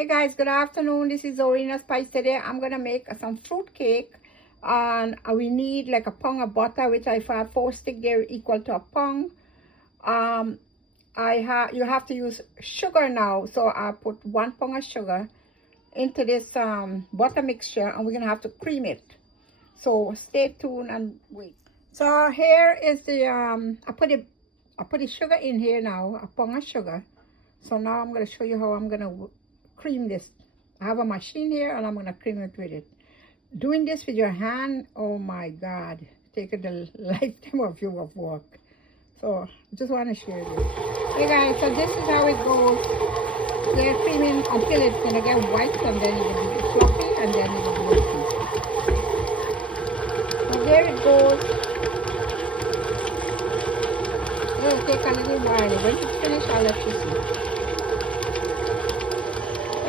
Hey guys, good afternoon. This is Zorina Spice. Today I'm gonna make some fruit cake, and we need like a pound of butter, which I have 4 sticks there equal to a pound. Um, you have to use sugar now, so I put 1 pound of sugar into this butter mixture, and we're gonna have to cream it. So stay tuned and wait. So here is the I put the sugar in here now, a pound of sugar. So now I'm gonna show you how I'm gonna cream this. I have a machine here and I'm gonna cream it with it. Doing this with your hand, oh my God, taking the lifetime of you of work. So I just want to share this. Hey guys, so this is how it goes. They're creaming until it's gonna get white, and then it will be fluffy, and then it will be working. So there it goes. It'll take a little while. When it's finished, I'll let you see.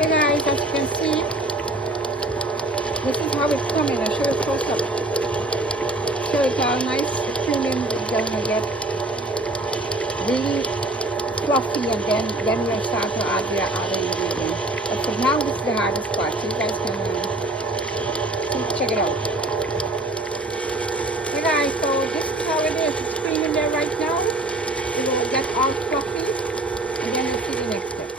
Hey guys, as you can see, this is how it's coming. I'll show you close up. So it's all nice. The creaming is gonna get really fluffy, and then we'll start to add the other ingredients. But for now, this is the hardest part. So you guys can check it out. Hey guys, so this is how it is. It's creaming there right now. It will get all fluffy, and then we'll see the next step.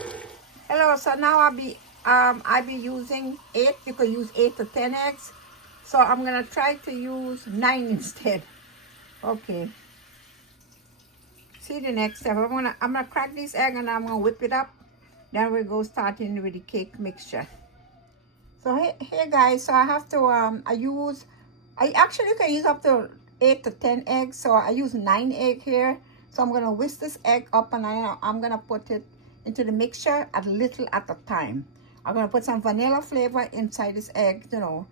Hello, so now I'll be using 8. You could use 8 to 10 eggs. So I'm gonna try to use 9 instead. Okay. See the next step. I'm gonna crack this egg and I'm gonna whip it up. Then we'll go starting with the cake mixture. So hey guys, so I have to I actually can use up to 8 to 10 eggs. So I use 9 egg here. So I'm gonna whisk this egg up, and I'm gonna put it into the mixture a little at a time. I'm gonna put some vanilla flavor inside this egg, you know,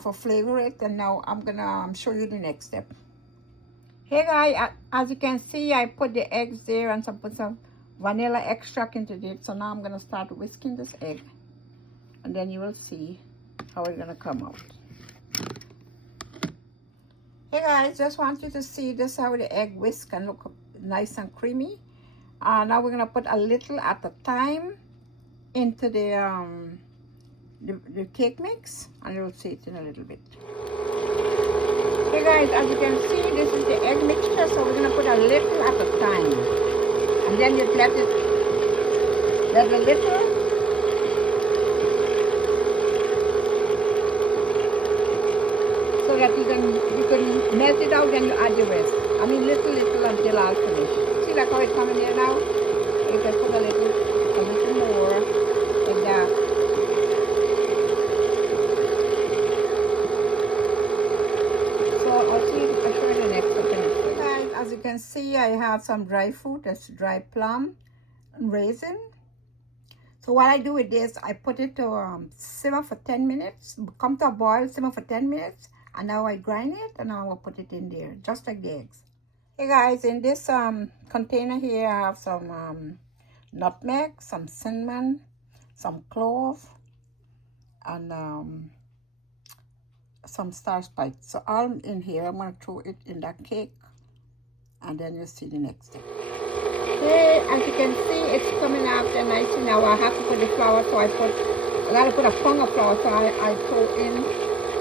for flavor it. And now I'm gonna show you the next step. Hey guys, as you can see, I put the eggs there and put some vanilla extract into it. So now I'm gonna start whisking this egg, and then you will see how it's gonna come out. Hey guys, just want you to see this how the egg whisk and look nice and creamy. Now we're gonna put a little at a time into the cake mix, and you'll see it in a little bit. Hey guys, as you can see, this is the egg mixture, so we're gonna put a little at a time, and then you let a little. So that you can melt it out, then you add the rest. I mean little until I'll finish. See like how it's coming there now? You can put a little more like that. So I'll show you the next step. Hey guys, as you can see, I have some dry fruit. That's dried plum and raisin. So what I do with this, I put it to simmer for 10 minutes, come to a boil, simmer for 10 minutes, and now I grind it, and now I'll put it in there, just like the eggs. Hey guys, in this container here, I have some nutmeg, some cinnamon, some clove, and some star spice. So all in here, I'm gonna throw it in that cake, and then you'll see the next step. Hey, as you can see, it's coming out there nicely. Now I have to put the flour, so I gotta put a pound of flour, so I throw in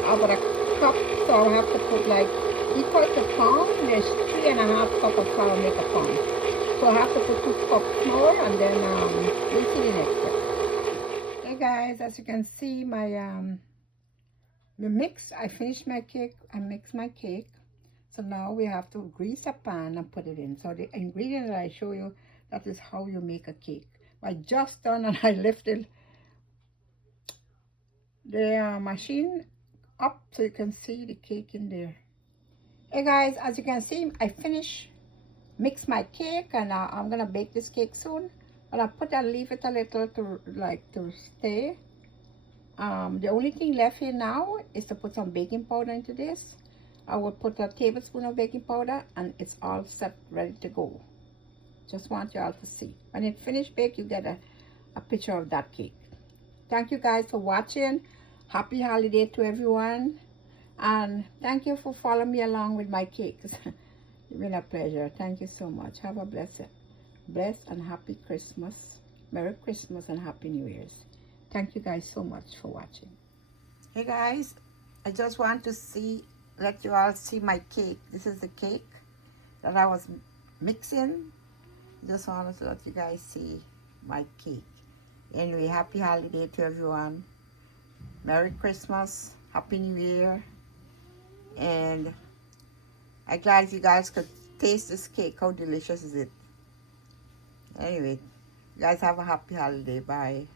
about a cup, so I have to put like equal to pound. There's 3.5 cups of flour make a pound. So I have to put 2 cups more, and then we'll see the next step. Hey guys, as you can see, my the mix, I finished my cake. I mixed my cake. So now we have to grease a pan and put it in. So the ingredients that I show you, that is how you make a cake. I just done, and I lifted the machine up so you can see the cake in there. Hey guys, as you can see, I finished mix my cake, and I'm gonna bake this cake soon. But I leave it a little to stay. The only thing left here now is to put some baking powder into this. I will put a tablespoon of baking powder, and it's all set, ready to go. Just want you all to see. When it's finished baked, you get a picture of that cake. Thank you guys for watching. Happy holiday to everyone. And thank you for following me along with my cakes. It's been a pleasure. Thank you so much. Have a blessed and happy Christmas. Merry Christmas and Happy New Year's. Thank you guys so much for watching. Hey guys, I just want to let you all see my cake. This is the cake that I was mixing. Just wanted to let you guys see my cake. Anyway, happy holiday to everyone. Merry Christmas, Happy New Year. And I'm glad if you guys could taste this cake. How delicious is it? Anyway, you guys have a happy holiday. Bye.